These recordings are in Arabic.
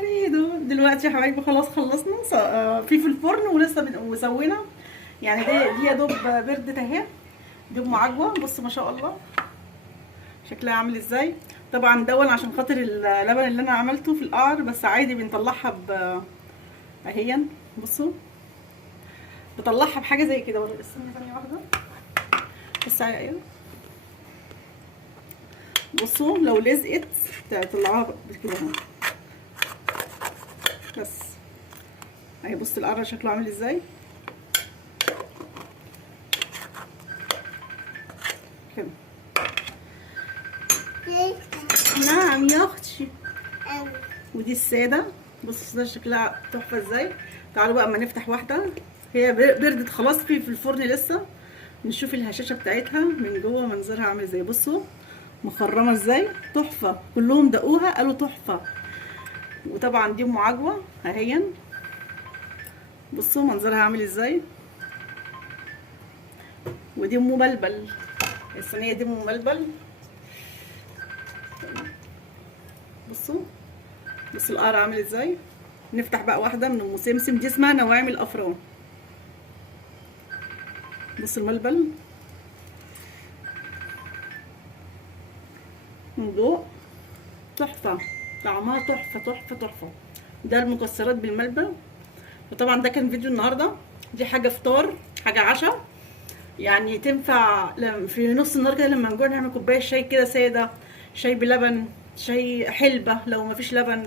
فريدو دلوقتي يا حبايبي خلاص خلصنا في الفرن ولسه وسوينا يعني دي يا دوب بردت اهي. دي ام عجوه، بصوا ما شاء الله شكلها عامل ازاي. طبعا دون عشان خاطر اللبن اللي انا عملته في القعر، بس عادي بنطلعها اهيا. بصوا بطلعها بحاجه زي كده برضه. استني ثانيه واحده بس ايه، بصوا لو لزقت تطلعوها كده بس اهي. بص القرع شكله عامل ازاي كده. نعم يا اختي. ودي الساده، بصوا الساده شكلها تحفه ازاي. تعالوا بقى اما نفتح واحده، هي بردت خلاص في الفرن لسه. نشوف الهشاشه بتاعتها من جوه منظرها عامل ازاي. بصوا مخرمه ازاي، تحفه. كلهم دقوها قالوا تحفه. وطبعا دي ام عجوه اهيا، بصوا منظرها عامل ازاي. ودي ام ملبل، الصينيه دي ام ملبل. بصوا القرع عامل ازاي. نفتح بقى واحده من ام سمسم، دي اسمها نواعم الافران. بصوا الملبل من ضوء تحفه، طعمها تحفه تحفه تحفه. ده المكسرات بالملبن. وطبعا ده كان فيديو النهارده. دي حاجه فطار، حاجه عشاء، يعني تنفع في نص النهار كده لما نجوع نعمل كوبايه شاي كده ساده، شاي بلبن، شاي حلبه لو مفيش لبن.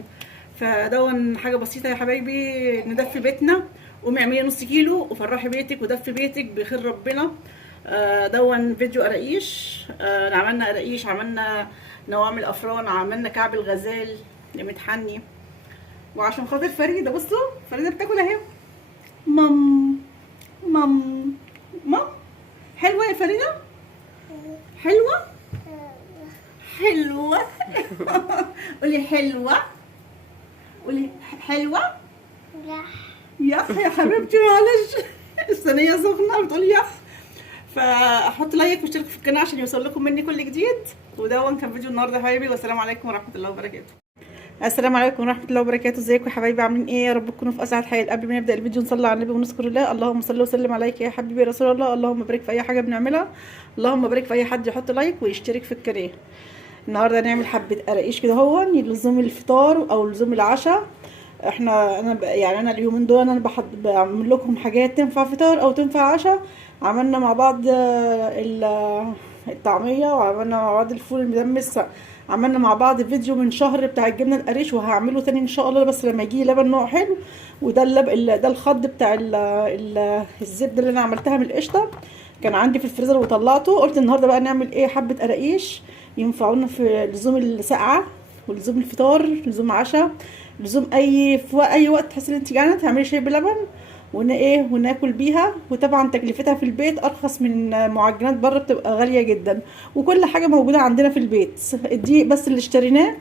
فدون حاجه بسيطه يا حبايبي، ندفي بيتنا. قومي اعملي نص كيلو وفرحي بيتك ودفي بيتك بخير ربنا. دون فيديو قراقيش. عملنا قراقيش، عملنا نواعم الافران، عملنا كعب الغزال اللي متحني. وعشان خاطر فريده، بصوا فريده بتاكل اهي. مام مام مام. حلوه يا فريده، حلوه حلوه. قولي حلوه، قولي حلوه. يخ يا حبيبتي معلش الصينيه سخنه بتقول يخ. فاحط لايك واشتركوا في القناه عشان يوصل لكم مني كل جديد. وده كان فيديو النهارده يا حبايبي، والسلام عليكم ورحمه الله وبركاته. السلام عليكم ورحمه الله وبركاته. ازيكم يا حبايبي، عاملين ايه؟ يا رب تكونوا في اسعد حال. قبل ما نبدا الفيديو نصلي على النبي ونذكر الله. اللهم صل وسلم عليك يا حبيبي يا رسول الله. اللهم بارك في اي حاجه بنعملها، اللهم بارك في اي حد يحط لايك ويشترك في القناه. النهارده هنعمل حبه قراقيش كده هو لزوم الفطار او لزوم العشاء. انا اليومين دول انا بعمل لكم حاجات تنفع فطار او تنفع عشاء. عملنا مع بعض الطعميه، وعملنا مع بعض الفول المدمس. عملنا مع بعض فيديو من شهر بتاع الجبنه القريش، وهعمله تاني ان شاء الله بس لما يجي لبن نوع حلو. وده ده الخض بتاع الزبده اللي انا عملتها من القشطه، كان عندي في الفريزر وطلعته. قلت النهارده بقى نعمل ايه، حبه قراقيش ينفعونا في لزوم السقعه ولزوم الفطار، لزوم عشاء، لزوم في اي وقت تحسي ان انت جعانه تعملي شاي بلبن وناكل بيها. وطبعا تكلفتها في البيت ارخص من معجنات بره، بتبقى غاليه جدا. وكل حاجه موجوده عندنا في البيت. الدقيق بس اللي اشتريناه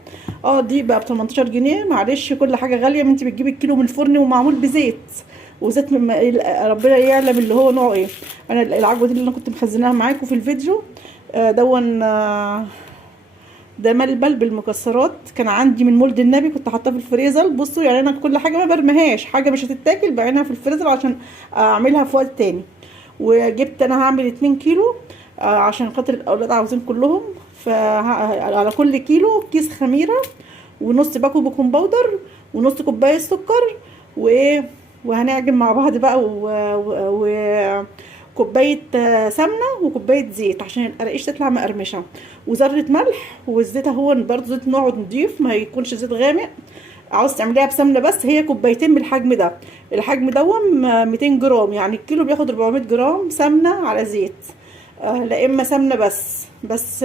الدقيق بقى ب 18 جنيه. معلش كل حاجه غاليه، ما انت بتجيبي الكيلو من الفرن ومعمول بزيت، وزيت من ربنا يعلم اللي هو نوعه ايه. انا العجوه دي اللي انا كنت مخزناها معاكم في الفيديو ده ملبل بالمكسرات، كان عندي من مولد النبي، كنت حاطاه في الفريزر. بصوا يعني انا كل حاجه ما برميهاش، حاجه مش هتتاكل بعينها في الفريزر عشان اعملها في وقت تاني. وجبت انا هعمل 2 كيلو عشان خاطر الاولاد عاوزين كلهم. فعلى كل كيلو كيس خميره، ونص باكو بيكنج باودر، ونص كوبايه سكر، وهنعجن مع بعض بقى كوبايه سمنه وكوبايه زيت عشان القراقيش تطلع مقرمشه، وذره ملح. والزيت اهو برضه زيت نوعه نضيف، ما يكونش زيت غامق. عاوز تعمليها بسمنه بس هي كوبايتين بالحجم ده. الحجم ده 200 جرام، يعني الكيلو بياخد 400 جرام سمنه على زيت. لا اما سمنه بس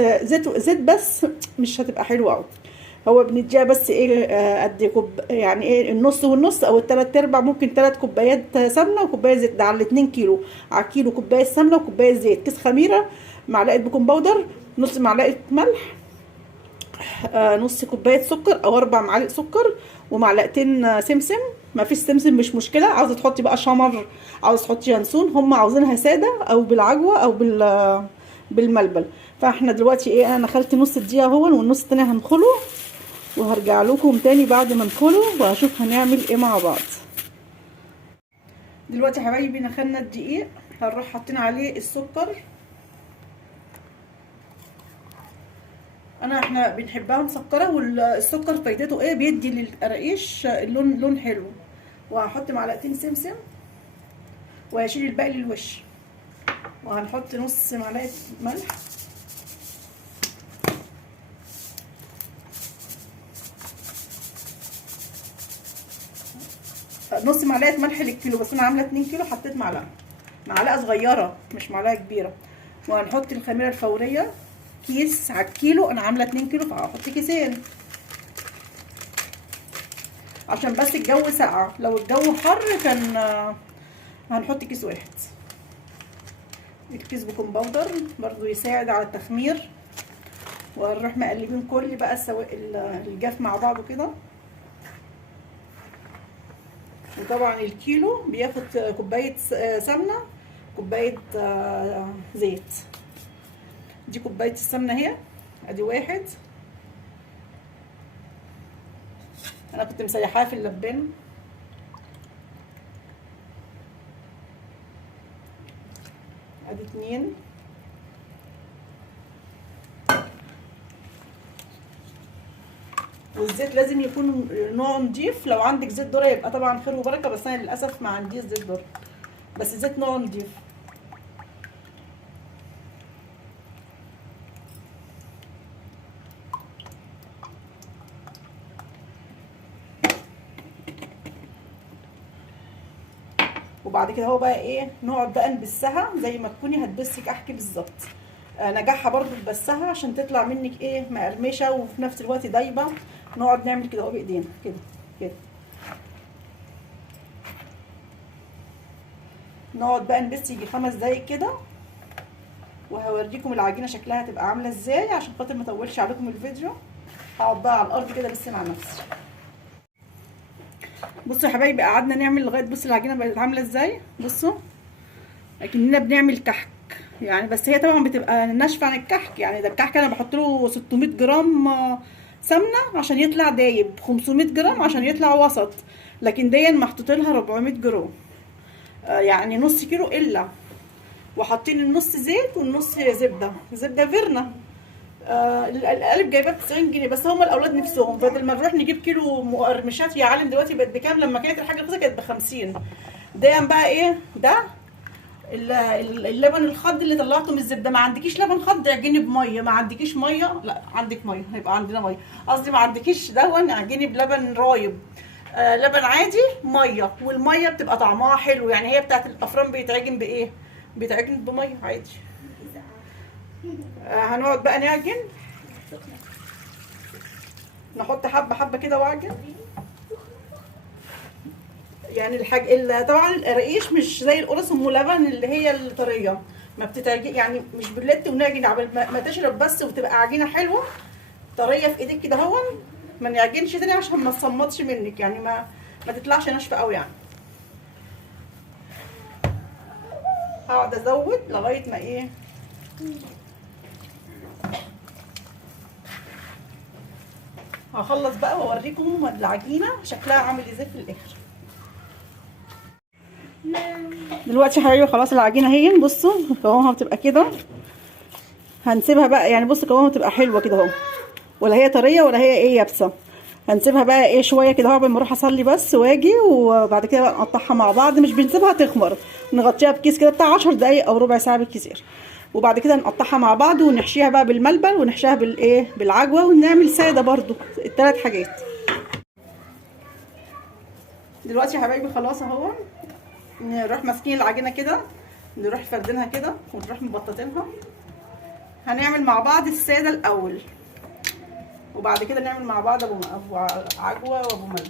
زيت بس مش هتبقى حلوه قوي. هو بنديها بس ايه قد يعني ايه النص والنص او التلات ارباع، ممكن 3 كوبايات سمنه وكوبايه زيت. ده على 2 كيلو، على كيلو كوبايه سمنه وكوبايه زيت، كيس خميره، معلقه بيكنج باودر، نص معلقه ملح، نص كوبايه سكر او 4 معالق سكر، ومعلقتين سمسم. ما فيش سمسم مش مشكله، عاوزه تحطي بقى شمر، عاوزه تحطي ينسون، هم عاوزينها ساده او بالعجوه او بالملبل. فاحنا دلوقتي ايه، انا خلطت نص الدقيقه اهو والنص التاني هنخله. وهرجع لكم تاني بعد ما نكله وهشوف هنعمل ايه مع بعض. دلوقتي يا حبايبي نخلنا الدقيق، هنروح حاطين عليه السكر. احنا بنحبها مسكره، والسكر فايدته ايه؟ بيدي للقراقيش لون حلو. وهحط معلقتين سمسم، وهشيل الباقي للوش، وهنحط نص معلقه ملح، نص معلقه ملح للكيلو، بس انا عامله 2 كيلو حطيت معلقه صغيره مش معلقه كبيره. وهنحط الخميره الفوريه كيس على الكيلو، انا عامله 2 كيلو فهحط كيسين عشان بس الجو ساقع. لو الجو حر كان هنحط كيس واحد. الكيس بيكون باودر برضو يساعد على التخمير. ونروح مقلبين كل بقى الجاف مع بعضه كده. وطبعا الكيلو بياخد كوبايه سمنه، كوبايه زيت. دي كوبايه السمنه اهي، ادي واحد. انا كنت مسيحاها في اللبان. ادي 2. والزيت لازم يكون نوع نضيف. لو عندك زيت ذره يبقى طبعا خير وبركه، بس انا للاسف ما عنديش زيت ذره، بس زيت نوع نضيف. وبعد كده هو بقى ايه، نقعد بقى نبسها زي ما تكوني هتبسي كحك بالظبط. نجاحها برضو تبسها عشان تطلع منك ايه، مقرمشه وفي نفس الوقت دايبه. نقعد نعمل كده اهو بايدينا كده كده. نقعد بقى نبس يجي 5 دقايق كده، وهوريكم العجينه شكلها هتبقى عامله ازاي عشان خاطر ما اطولش عليكم الفيديو. هقعد بقى على الارض كده بس مع نفسي. بصوا يا حبايبي، قعدنا نعمل لغايه، بصوا العجينه بقت عامله ازاي. بصوا اكننا بنعمل كحك يعني، بس هي طبعا بتبقى ناشفه عن الكحك يعني. ده الكحك انا بحط له 600 جرام سمنه عشان يطلع دايب، 500 جرام عشان يطلع وسط، لكن دي محطوط لها 400 جرام يعني نص كيلو الا. وحاطين النص زيت والنص زبده فيرنا. القالب جايباه ب 90 جنيه، بس هم الاولاد نفسهم، بدل ما نروح نجيب كيلو مقرمشات يا عالم دلوقتي بقت بكام، لما كانت الحاجه رخيصه كانت ب 50. ده بقى ايه ده؟ اللبن الخض اللي طلعته من الزبده. ما عندكيش لبن خض اعجني بميه، ما عندكيش ميه، لا عندك ميه هيبقى عندنا ميه، قصدي ما عندكيش دهون اعجني بلبن رايب. لبن عادي ميه، والميه بتبقى طعمها حلو يعني. هي بتاعت الافران بيتعجن بايه؟ بيتعجن بميه عادي. هنقعد بقى نعجن، نحط حبه حبه كده واعجن يعني. طبعا القراقيش مش زي القرص ام لبن اللي هي الطريه، ما بتتعجن يعني، مش بلت ونعجن عبال ما تشرب بس وتبقى عجينه حلوه طريه في ايدك كده هون. ما نعجنش تاني عشان ما تصمتش منك يعني، ما تطلعش ناشفه قوي يعني. هقعد ازود لغايه ما ايه، هخلص بقى واوريكم العجينه شكلها عامل ازاي في الاخر. دلوقتي يا حبايبي خلاص العجينه اهي، بصوا قوامها بتبقى كده. هنسيبها بقى يعني، بصوا قوامها بتبقى حلوه كده اهو، ولا هي طريه ولا هي ايه يابسه. هنسيبها بقى ايه شويه كده اهو قبل ما اروح اصلي بس واجي، وبعد كده بقى نقطعها مع بعض. مش بنسيبها تخمر، نغطيها بكيس كده بتاع 10 دقايق او ربع ساعه بالكثير، وبعد كده نقطعها مع بعض ونحشيها بقى بالملبن ونحشيها بالايه، بالعجوه، ونعمل ساده برضو ال3 حاجات. دلوقتي يا حبايبي خلاص اهو، نروح ماسكين العجينه كده، نروح فردينها كده ونروح مبططينها. هنعمل مع بعض الساده الاول، وبعد كده نعمل مع بعض ابو عجوه وابو ملبن.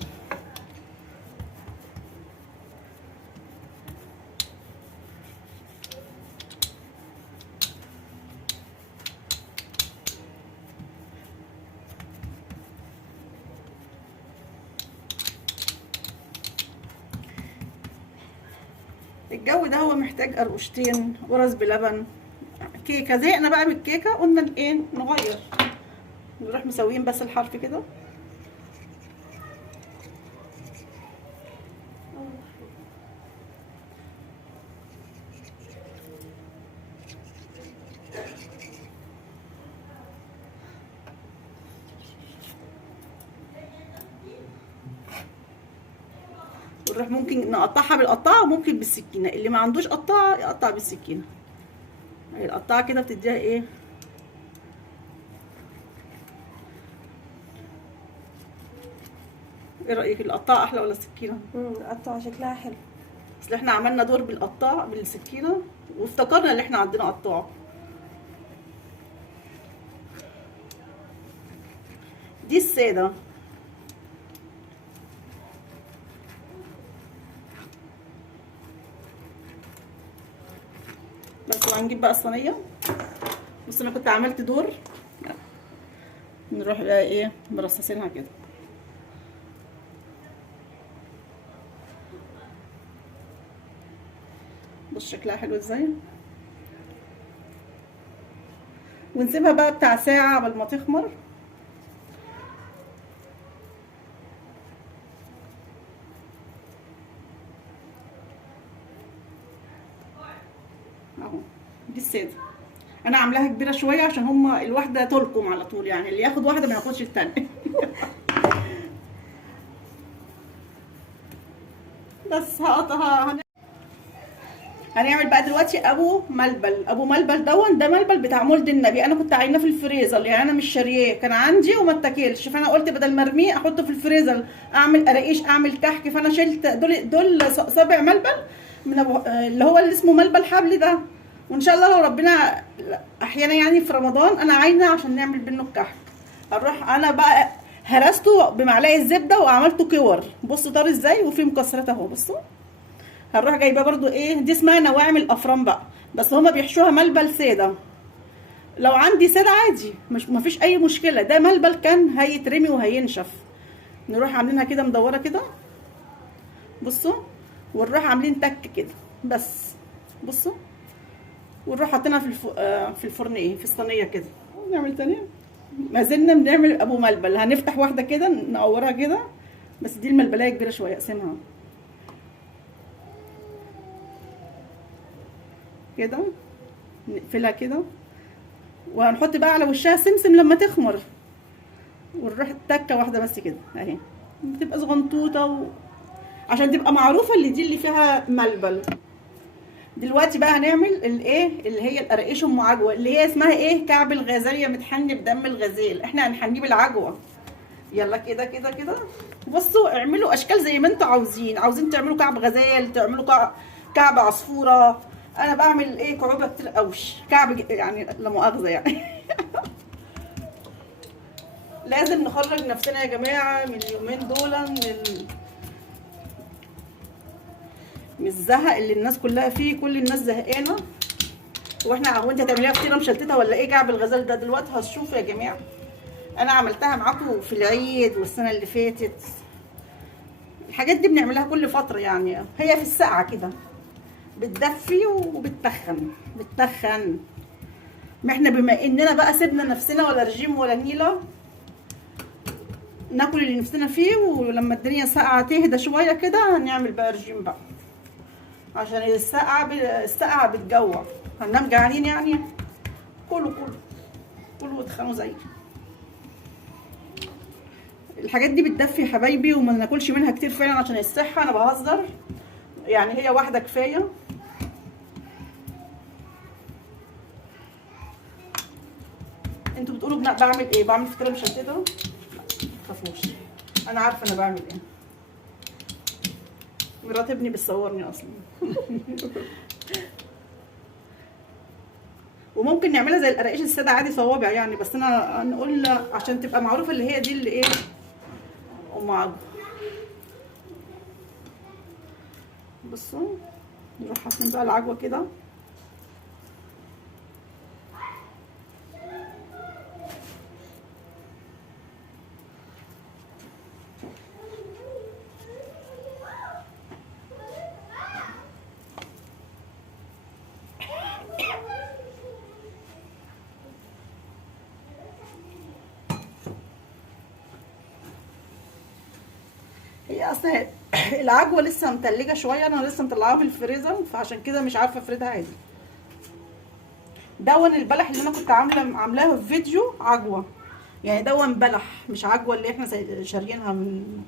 الجو ده هو محتاج قرقشتين ورز بلبن، كيكه. زهقنا بقى من الكيكه، قلنا ايه نغير، نروح مسويين بس الحرف كده ونروح ممكن نقطعها بالقطاعه وممكن بالسكينه، اللي ما عندوش قطاعه يقطع بالسكينه. القطاعه كده بتديها ايه، ايه رايك القطاعه احلى ولا السكينه؟ القطاعه شكلها حلو. اصل احنا عملنا دور بالقطاع بالسكينه وافتكرنا ان احنا عندنا قطاعه. دي الساده. بس وهنجيب بقى الصينيه. بص انا كنت عملت دور، نروح بقى ايه مرصصينها كده. بص شكلها حلو ازاي. ونسيبها بقى بتاع ساعه قبل ما تخمر. اهو دي الساده. انا عاملاها كبيره شويه عشان هما الواحده تلكم على طول، يعني اللي ياخد واحده ما ياخدش التانيه. بس هنعمل بقى دلوقتي ابو ملبل. ابو ملبل ده ملبل بتاع مولد النبي. انا كنت عايناه في الفريزر، يعني انا مش شارياه، كان عندي وما اتاكلش، فانا قلت بدل ما ارميه احطه في الفريزر اعمل قراقيش اعمل كحك. فانا شلت دول صابع ملبل من اللي هو اللي اسمه ملبل حبل ده. وان شاء الله لو ربنا احيانا يعني في رمضان انا عاينه عشان نعمل منه الكحك. هنروح انا بقى هرسته بمعلقه زبده وعملته كور. بصوا طار ازاي وفيه مكسرات اهو. بصوا هنروح جايبه برضو ايه، دي اسمها نواعم الافران بقى، بس هما بيحشوها ملبل ساده. لو عندي ساده عادي مش مفيش اي مشكله، ده ملبل كان هيترمي وهينشف. نروح عاملينها كده مدوره كده. بصوا ونروح عاملين تك كده بس. بصوا ونروح حاطينها في الفرن ايه، في الصينيه كده. نعمل تاني. ما زلنا بنعمل ابو ملبل. هنفتح واحده كده نقورها كده، بس دي الملبلايه كبيره شويه اقسمها كده، نقفلها كده. وهنحط بقى على وشها سمسم لما تخمر، ونروح تكه واحده بس كده اهي، بتبقى صغنطوطه عشان تبقى معروفه اللي دي اللي فيها ملبل. دلوقتي بقى هنعمل الايه اللي هي القراقيش ام عجوه، اللي هي اسمها ايه، كعب الغزال يا متحني بدم الغزال. احنا هنحنيه بالعجوه. يلا كده كده كده. بصوا اعملوا اشكال زي ما انتوا عاوزين. عاوزين تعملوا كعب غزال، تعملوا كعب عصفوره. انا بعمل ايه، كعوبه كتير قوش، كعب يعني لا مؤاخذه يعني. لازم نخرج نفسنا يا جماعه من اليومين دول من الزهق اللي الناس كلها فيه. كل الناس زهقانه، هو انت هتعمليها فطيره مشلتته ولا ايه؟ كعب الغزال ده دلوقتي هتشوفوا يا جماعه. انا عملتها معاكم في العيد والسنه اللي فاتت. الحاجات دي بنعملها كل فتره، يعني هي في الساعه كده بتدفي وبتتخن بتتخن. ما احنا بما اننا بقى سيبنا نفسنا ولا رجيم ولا نيله، ناكل اللي نفسنا فيه. ولما الدنيا ساقعه تهدى شويه كده هنعمل بقى رجيم بقى، عشان الساقعه بتجوع. هننام جعانين يعني. كلوا وتخنوا زي الحاجات دي بتدفي يا حبايبي، وما ناكلش منها كتير فعلا عشان الصحه. انا بهزر يعني، هي واحده كفايه. انتوا بتقولوا بعمل ايه؟ بعمل فطيره مشلتته؟ ما تخافوش انا عارفه انا بعمل ايه. مرات ابني بتصورني اصلا. وممكن نعملها زي القراقيش الساده عادي صوابع يعني، بس انا نقول عشان تبقى معروفه اللي هي دي اللي ايه، ام عجوه. بصوا نروح حاطين بقى العجوه كده. هي اصلا العجوه لسه متلجه شويه، انا لسه مطلعاها في الفريزر، فعشان كده مش عارفه افردها عادي. دون البلح اللي انا كنت عاملاه في فيديو عجوه، يعني دون بلح مش عجوه اللي احنا شاريينها من.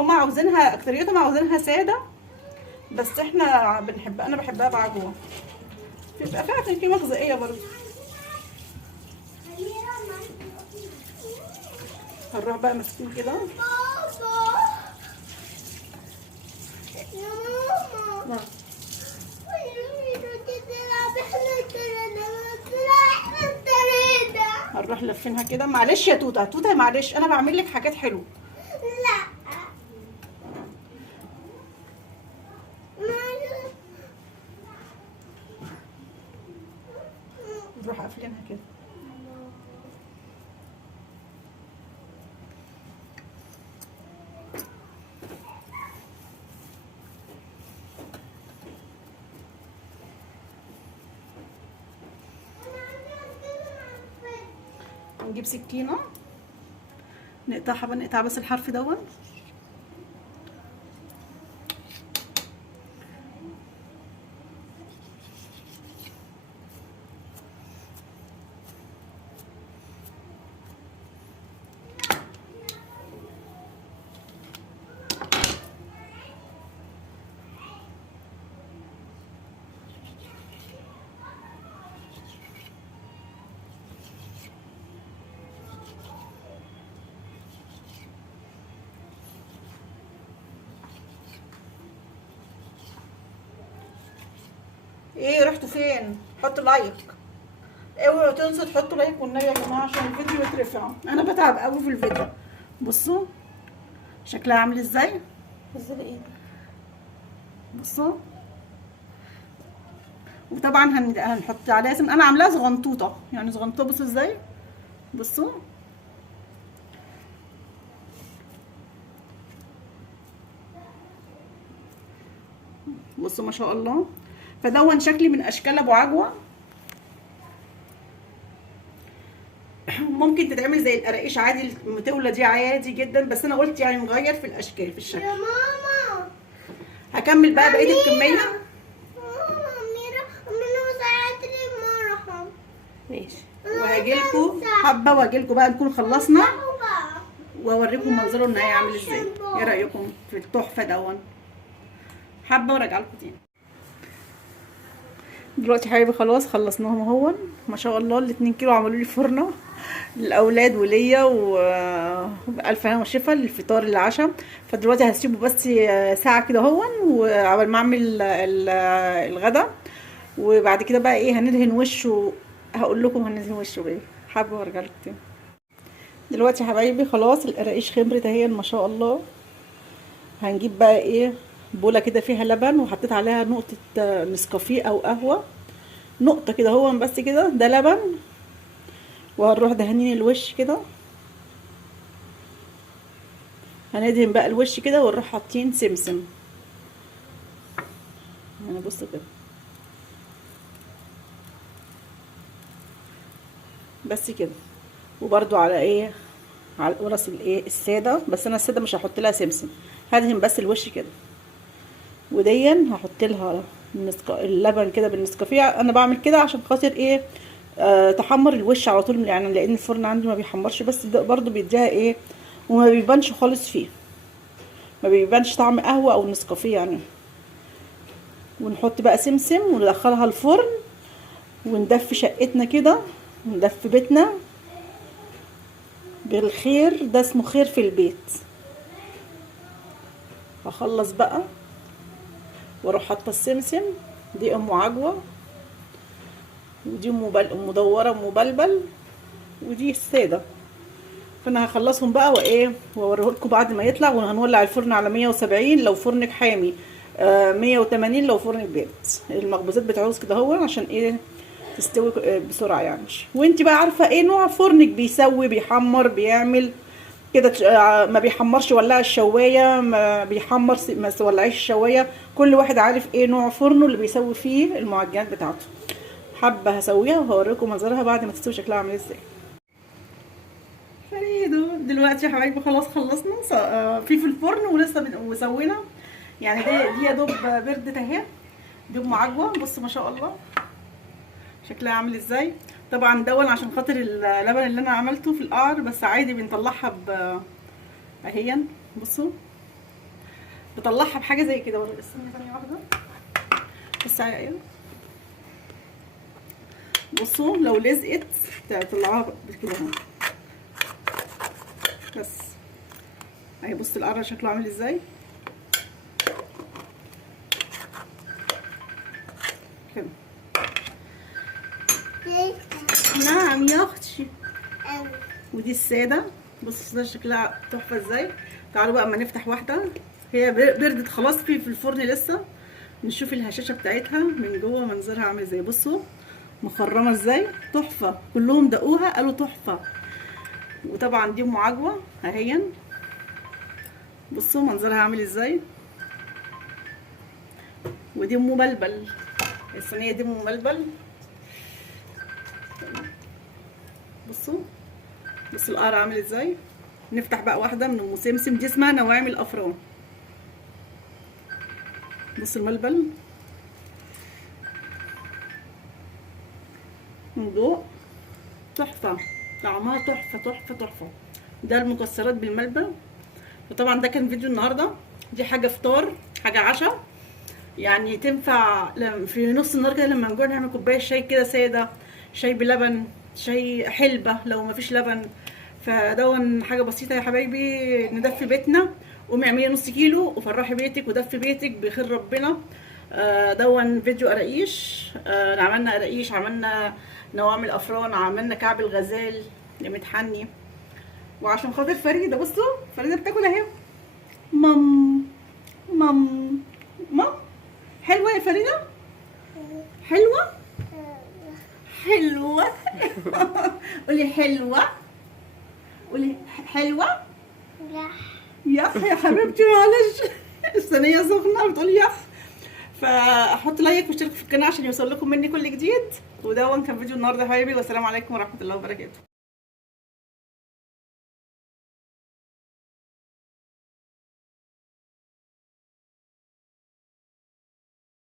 هما عاوزينها اكتريتهم عاوزينها ساده، بس احنا انا بحبها بعجوه، بيبقى فيها قيمه غذائيه برضه. هنروح بقى ماسكين كده. هنروح لفينها كده. معلش يا توته، توته معلش، انا بعمل لك حاجات حلوه. لا نروح قافلينها كده. نجيب سكينه نقطعها بقى، نقطع بس الحرف دون. ايه رحتوا فين؟ حطوا لايك، اوعوا تنسوا تحطوا لايك والنبي يا جماعه عشان الفيديو يترفع. انا بتعب قوي في الفيديو. بصوا شكلها عامل ازاي. ايه بصوا. وطبعا هنحط عليها سمن. انا عاملاها صغنطوطه يعني صغنطوطه. بصوا ازاي، بصوا بصوا ما شاء الله. فدون شكلي من اشكال ابو عجوه. ممكن تتعمل زي القراقيش عادي المتولة دي عادي جدا، بس انا قلت يعني نغير في الاشكال في الشكل. يا ماما هكمل بقى بقيه الكميه. ماشي، وهجيلكوا حبه واجيلكوا بقى نكون خلصنا واوريكم منظره النهائي عامل ازاي. ايه رايكم في التحفه دون؟ حبه وراجع لكم تاني. دلوقتي حبايبي خلاص خلصناهم اهون. ما شاء الله ال2 كيلو عملوا لي فرنه للاولاد وليا، والف هنا وشفا للفطار للعشاء. فدلوقتي هسيبه بس ساعه كده اهون وعبال ما اعمل الغدا، وبعد كده بقى ايه هندهن وشه. هقول لكم هندهن وشه بايه. حابه وارجع لكم تاني. دلوقتي يا حبايبي خلاص القراقيش خمرت اهي ما شاء الله. هنجيب بقى ايه بوله كده فيها لبن، وحطيت عليها نقطه نسكافيه او قهوه، نقطه كده هو بس كده، ده لبن. وهنروح دهنين الوش كده. هندهن بقى الوش كده ونروح حاطين سمسم. انا بصوا كده بس كده. وبرده على ايه، على القرص الايه الساده، بس انا الساده مش هحط لها سمسم، هدهن بس الوش كده. وديا هحط لها اللبن كده بالنسكافيه. انا بعمل كده عشان خاطر ايه تحمر الوش على طول يعني، لان الفرن عندي ما بيحمرش، بس ده برضو بيديها ايه وما بيبانش خالص فيه، ما بيبانش طعم قهوه او نسكافيه يعني. ونحط بقى سمسم وندخلها الفرن وندفي شقتنا كده، وندفي بيتنا بالخير. ده اسمه خير في البيت. هخلص بقى واروح حاطه السمسم. دي ام عجوه، ودي مدوره مبلبل، ودي الساده. فانا هخلصهم بقى وايه واوريه لكم بعد ما يطلع. وهنولع الفرن على 170 لو فرنك حامي، 180 لو فرنك بارد. المخبوزات بتعوز كده هو عشان ايه تستوي بسرعه يعني. وانت بقى عارفه ايه نوع فرنك، بيسوي بيحمر بيعمل كده. ما بيحمرش ولع الشوايه، ما بيحمر ما تولعيش الشوايه. كل واحد عارف ايه نوع فرنه اللي بيسوي فيه المعجنات بتاعته. حابه هسويها وهوريكم منظرها بعد ما تستوي شكلها عامل ازاي. فريدو دلوقتي يا حبايبي خلاص خلصنا في الفرن ولسه وسوينا يعني. دي يا دوب بردت اهي. دي ام عجوه. بصوا ما شاء الله شكلها عامل ازاي. طبعا دون عشان خاطر اللبن اللي انا عملته في القعر، بس عادي بنطلعها اهيا. بصوا بطلعها بحاجه زي كده برضه. استني ثانيه واحده بس. ايوه بصوا لو لزقت تطلعوها كده اهو. بس اهي بص القرع شكله عامل ازاي كده. نعم يا اختي. ودي الساده، بص الساده شكلها تحفه ازاي. تعالوا بقى اما نفتح واحده، هي بردت خلاص في الفرن لسه. نشوف الهشاشه بتاعتها من جوه منظرها عامل ازاي. بصوا مخرمه ازاي، تحفه. كلهم دقوها قالوا تحفه. وطبعا دي ام عجوه اهي، بصوا منظرها عامل ازاي. ودي ام بلبل، الصينيه دي ام بلبل. بصوا بصوا القرع عامل ازاي. نفتح بقى واحده من ام سمسم، دي اسمها نواعم الافران. بصوا الملبل من جوه تحفه، طعمها تحفه تحفه تحفه. ده المكسرات بالملبن. وطبعا ده كان فيديو النهارده، دي حاجه فطار حاجه عشاء، يعني تنفع في نص النهار كده لما نجوع نعمل كوبايه شاي كده ساده، شاي بلبن، شاي حلبه لو مفيش لبن. فدون حاجه بسيطه يا حبايبي، ندفي بيتنا. قومي اعملي نص كيلو وفرحي بيتك ودفي بيتك بخير ربنا. دون فيديو قراقيش. عملنا قراقيش، عملنا نوام الافران، عملنا كعب الغزال اللي متحني. وعشان خاطر فريده، بصوا فريده بتاكل اهي. مام مام مام. حلوه يا فريده، حلوه حلوه. قولي حلوه، قولي حلوه. يخ يا حبيبتي معلش. الصينيه سخنه بتقول يخ. فاحط لايك واشتركوا في القناه عشان يوصل لكم مني كل جديد. وده كان فيديو النهارده يا حبايبي، والسلام عليكم ورحمه الله وبركاته.